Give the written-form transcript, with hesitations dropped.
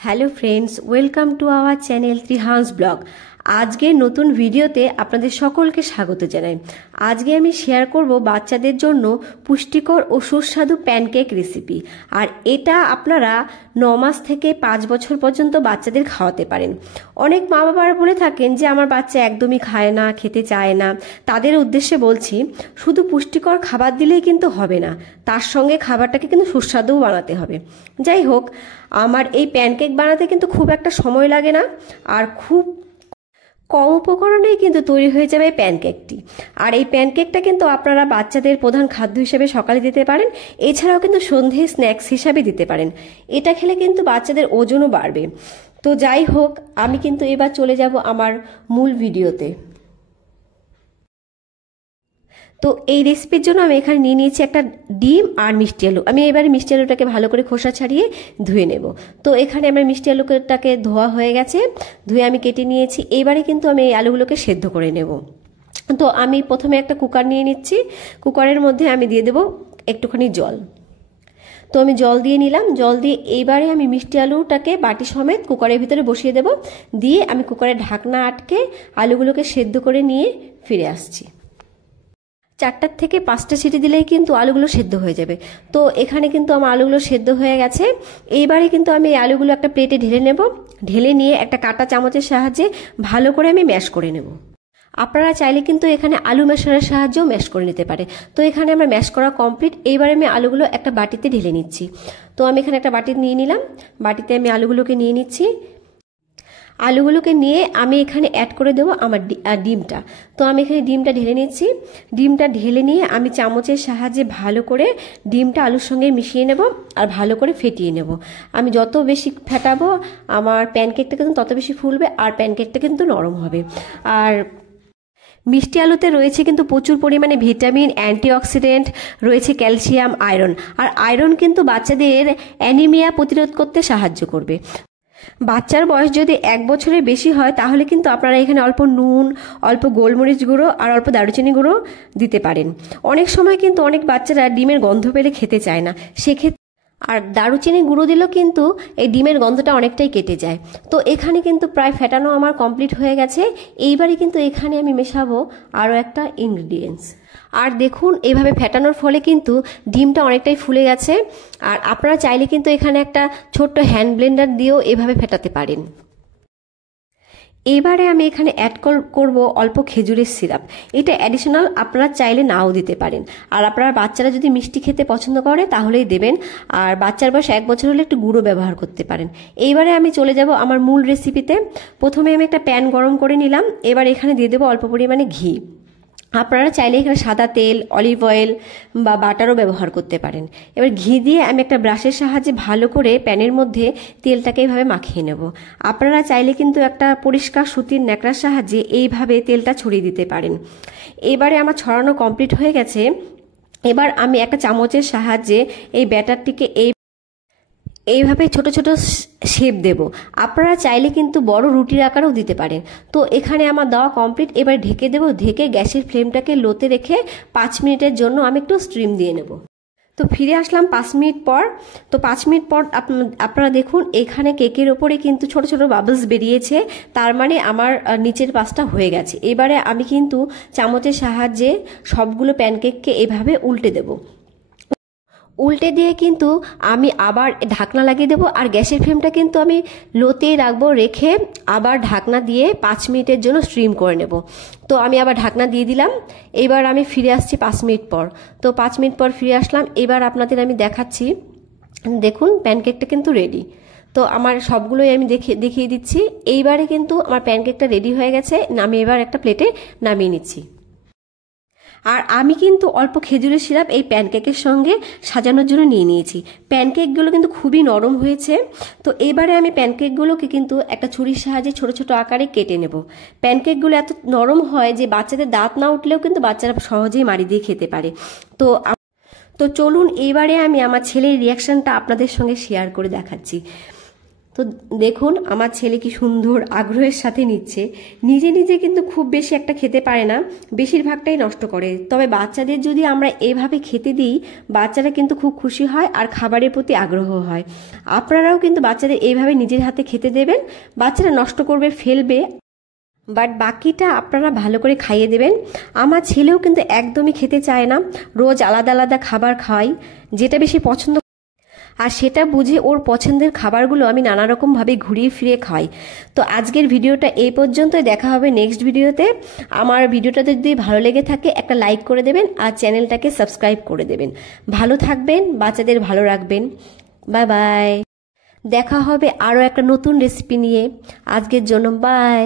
Hello friends, welcome to our channel Trihan's vlog. আজকের নতুন ভিডিওতে আপনাদের সকলকে স্বাগত জানাই। আজকে আমি শেয়ার করব বাচ্চাদের জন্য পুষ্টিকর ও সুস্বাদু প্যানকেক রেসিপি। আর এটা আপনারা 9 মাস থেকে 5 বছর পর্যন্ত বাচ্চাদের খাওয়াতে পারেন। অনেক মা বাবারা বলে থাকেন যে আমার বাচ্চা একদমই খায় না, খেতে চায় না। তাদের উদ্দেশ্যে বলছি, শুধু পুষ্টিকর খাবার দিলেই কিন্তু হবে না, তার সঙ্গে খাবারটাকে কিন্তু সুস্বাদুও বানাতে হবে। যাই হোক, আমার এই প্যানকেক বানাতে কিন্তু খুব একটা সময় লাগে না, আর খুব কম উপকরণেই কিন্তু তৈরি হয়ে যাবে এই প্যানকেকটি। আর এই প্যানকেকটা কিন্তু আপনারা বাচ্চাদের প্রধান খাদ্য হিসেবে সকালে দিতে পারেন, এছাড়াও কিন্তু সন্ধে স্ন্যাক্স হিসাবে দিতে পারেন। এটা খেলে কিন্তু বাচ্চাদের ওজনও বাড়বে। তো যাই হোক, আমি কিন্তু এবার চলে যাব আমার মূল ভিডিওতে। তো এই রেসিপির জন্য আমি এখানে নিয়ে নিয়েছি একটা ডিম আর মিষ্টি আলু। আমি এবারে মিষ্টি আলুটাকে ভালো করে খোসা ছাড়িয়ে ধুয়ে নেব। তো এখানে আমার মিষ্টি আলুটাকে ধোয়া হয়ে গেছে, ধুয়ে আমি কেটে নিয়েছি। এইবারে কিন্তু আমি এই আলুগুলোকে সেদ্ধ করে নেব। তো আমি প্রথমে একটা কুকার নিয়ে নিচ্ছি। কুকারের মধ্যে আমি দিয়ে দেব একটুখানি জল। তো আমি জল দিয়ে নিলাম। জল দিয়ে এইবারে আমি মিষ্টি আলুটাকে বাটি সমেত কুকারের ভিতরে বসিয়ে দেব। দিয়ে আমি কুকারের ঢাকনা আটকে আলুগুলোকে সেদ্ধ করে নিয়ে ফিরে আসছি। 4 থেকে 5টা সিটি দিলেই কিন্তু আলুগুলো সেদ্ধ হয়ে যাবে। তো এখানে কিন্তু আমার আলুগুলো সেদ্ধ হয়ে গেছে। এইবারে কিন্তু আমি এই আলুগুলো একটা প্লেটে ঢেলে নেব। ঢেলে নিয়ে একটা কাঁটা চামচের সাহায্যে ভালো করে আমি ম্যাশ করে নেব। আপনারা চাইলে কিন্তু এখানে আলু ম্যাশারের সাহায্যেও ম্যাশ করে নিতে পারে। তো এখানে আমার ম্যাশ করা কমপ্লিট। এইবারে আমি আলুগুলো একটা বাটিতে ঢেলে নিচ্ছি। তো আমি এখানে একটা বাটি নিয়ে নিলাম। বাটিতে আমি আলুগুলোকে নিয়ে নিচ্ছি। আলুগুলোকে নিয়ে আমি এখানে অ্যাড করে দেবো আমার ডিমটা। তো আমি এখানে ডিমটা ঢেলে নিচ্ছি। ডিমটা ঢেলে নিয়ে আমি চামচের সাহায্যে ভালো করে ডিমটা আলুর সঙ্গে মিশিয়ে নেব আর ভালো করে ফেটিয়ে নেব। আমি যত বেশি ফেটাবো আমার প্যানকেকটা কিন্তু তত বেশি ফুলবে আর প্যানকেকটা কিন্তু নরম হবে। আর মিষ্টি আলুতে রয়েছে কিন্তু প্রচুর পরিমাণে ভিটামিন, অ্যান্টিঅক্সিডেন্ট, রয়েছে ক্যালসিয়াম, আয়রন। আর আয়রন কিন্তু বাচ্চাদের অ্যানিমিয়া প্রতিরোধ করতে সাহায্য করবে। বাচ্চার বয়স যদি 1 বছরের বেশি হয় তাহলে কিন্তু আপনারা এখানে অল্প নুন, অল্প গোলমরিচ গুঁড়ো আর অল্প দারুচিনি গুঁড়ো দিতে পারেন। অনেক সময় কিন্তু অনেক বাচ্চারা ডিমের গন্ধ পেলে খেতে চায় না, সেক্ষেত্রে আর দারুচিনি গুঁড়ো দিলেও কিন্তু এই ডিমের গন্ধটা অনেকটাই কেটে যায়। তো এখানে কিন্তু প্রায় ফেটানো আমার কমপ্লিট হয়ে গেছে। এইবারে কিন্তু এখানে আমি মেশাবো আরও একটা ইনগ্রিডিয়েন্টস। আর দেখুন, এইভাবে ফেটানোর ফলে কিন্তু ডিমটা অনেকটাই ফুলে গেছে। আর আপনারা চাইলে কিন্তু এখানে একটা ছোট্ট হ্যান্ড ব্লেন্ডার দিয়েও এভাবে ফেটাতে পারেন। এইবারে আমি এখানে অ্যাড করব অল্প খেজুরের সিরাপ। এটা অ্যাডিশনাল, আপনারা চাইলে নাও দিতে পারেন। আর আপনার বাচ্চারা যদি মিষ্টি খেতে পছন্দ করে তাহলেই দেবেন। আর বাচ্চার বয়স 1 বছর হলে একটু গুঁড়ো ব্যবহার করতে পারেন। এইবারে আমি চলে যাব আমার মূল রেসিপিতে। প্রথমে আমি একটা প্যান গরম করে নিলাম। এবার এখানে দিয়ে দেবো অল্প পরিমাণে ঘি। আপনারা চাইলে এখানে সাদা তেল, অলিভ অয়েল বা বাটারও ব্যবহার করতে পারেন। এবার ঘি দিয়ে আমি একটা ব্রাশের সাহায্যে ভালো করে প্যানের মধ্যে তেলটাকে এইভাবে মাখিয়ে নেব। আপনারা চাইলে কিন্তু একটা পরিষ্কার সুতির ন্যাকড়ার সাহায্যে এইভাবে তেলটা ছড়িয়ে দিতে পারেন। এবারে আমার ছড়ানো কমপ্লিট হয়ে গেছে। এবার আমি একটা চামচের সাহায্যে এই ব্যাটারটিকে এইভাবে ছোট ছোট শেপ দেব। আপনারা চাইলে কিন্তু বড় রুটির আকারেও দিতে পারেন। তো এখানে আমার দেওয়া কমপ্লিট। এবার ঢেকে দেব। ঢেকে গ্যাসের ফ্লেমটাকে লোতে রেখে 5 মিনিটের জন্য আমি একটু স্টিম দিয়ে নেব। তো ফিরে আসলাম 5 মিনিট পর। তো 5 মিনিট পর আপনারা দেখুন এখানে কেকের ওপরে কিন্তু ছোট ছোট বাবলস বেরিয়েছে, তার মানে আমার নিচের পাশটা হয়ে গেছে। এবারে আমি কিন্তু চামচের সাহায্যে সবগুলো প্যানকেককে এভাবে উল্টে দেব। উল্টে দিয়ে কিন্তু আমি আবার ঢাকনা লাগিয়ে দেবো। আর গ্যাসের ফ্লেমটা কিন্তু আমি লোতেই রাখবো, রেখে আবার ঢাকনা দিয়ে 5 মিনিটের জন্য স্টিম করে নেব। তো আমি আবার ঢাকনা দিয়ে দিলাম। এবার আমি ফিরে আসছি 5 মিনিট পর। তো 5 মিনিট পর ফিরে আসলাম। এবার আপনাদের আমি দেখাচ্ছি। দেখুন প্যানকেকটা কিন্তু রেডি। তো আমার সবগুলোই আমি দেখিয়ে দিচ্ছি। এইবারে কিন্তু আমার প্যানকেকটা রেডি হয়ে গেছে। আমি এবার একটা প্লেটে নামিয়ে নিচ্ছি। আর আমি কিন্তু অল্প খেজুরের সিরাপ এই প্যানকেকের সঙ্গে সাজানোর জন্য নিয়ে নিয়েছি। প্যানকেকগুলো কিন্তু খুবই নরম হয়েছে। তো এবারে আমি প্যানকেকগুলোকে কিন্তু একটা ছুরির সাহায্যে ছোট ছোট আকারে কেটে নেব। প্যানকেকগুলো এত নরম হয় যে বাচ্চাদের দাঁত না উঠলেও কিন্তু বাচ্চারা সহজেই মাড়ি দিয়ে খেতে পারে। তো চলুন এইবারে আমি আমার ছেলের রিয়াকশনটা আপনাদের সঙ্গে শেয়ার করে দেখাচ্ছি। তো দেখুন আমার ছেলে কি সুন্দর আগ্রহের সাথে নিচ্ছে। নিজে নিজে কিন্তু খুব বেশি একটা খেতে পারে না, বেশিরভাগটাই নষ্ট করে। তবে বাচ্চাদের যদি আমরা এভাবে খেতে দিই, বাচ্চারা কিন্তু খুব খুশি হয় আর খাবারের প্রতি আগ্রহ হয়। আপনারাও কিন্তু বাচ্চাদের এইভাবে নিজের হাতে খেতে দেবেন। বাচ্চারা নষ্ট করবে, ফেলবে, বাট বাকিটা আপনারা ভালো করে খাইয়ে দেবেন। আমার ছেলেও কিন্তু একদমই খেতে চায় না, রোজ আলাদা আলাদা খাবার খায়, যেটা বেশি পছন্দ, আর সেটা বুঝে ওর পছন্দের খাবারগুলো আমি নানা রকমভাবে ঘুরিয়ে ফিরে খাই। তো আজকের ভিডিওটা এই পর্যন্তই, দেখা হবে নেক্সট ভিডিওতে। আমার ভিডিওটা যদি ভালো লেগে থাকে একটা লাইক করে দেবেন আর চ্যানেলটাকে সাবস্ক্রাইব করে দেবেন। ভালো থাকবেন, বাচ্চাদের ভালো রাখবেন। Bye bye. দেখা হবে আরও একটা নতুন রেসিপি নিয়ে। আজকের জন্য বাই।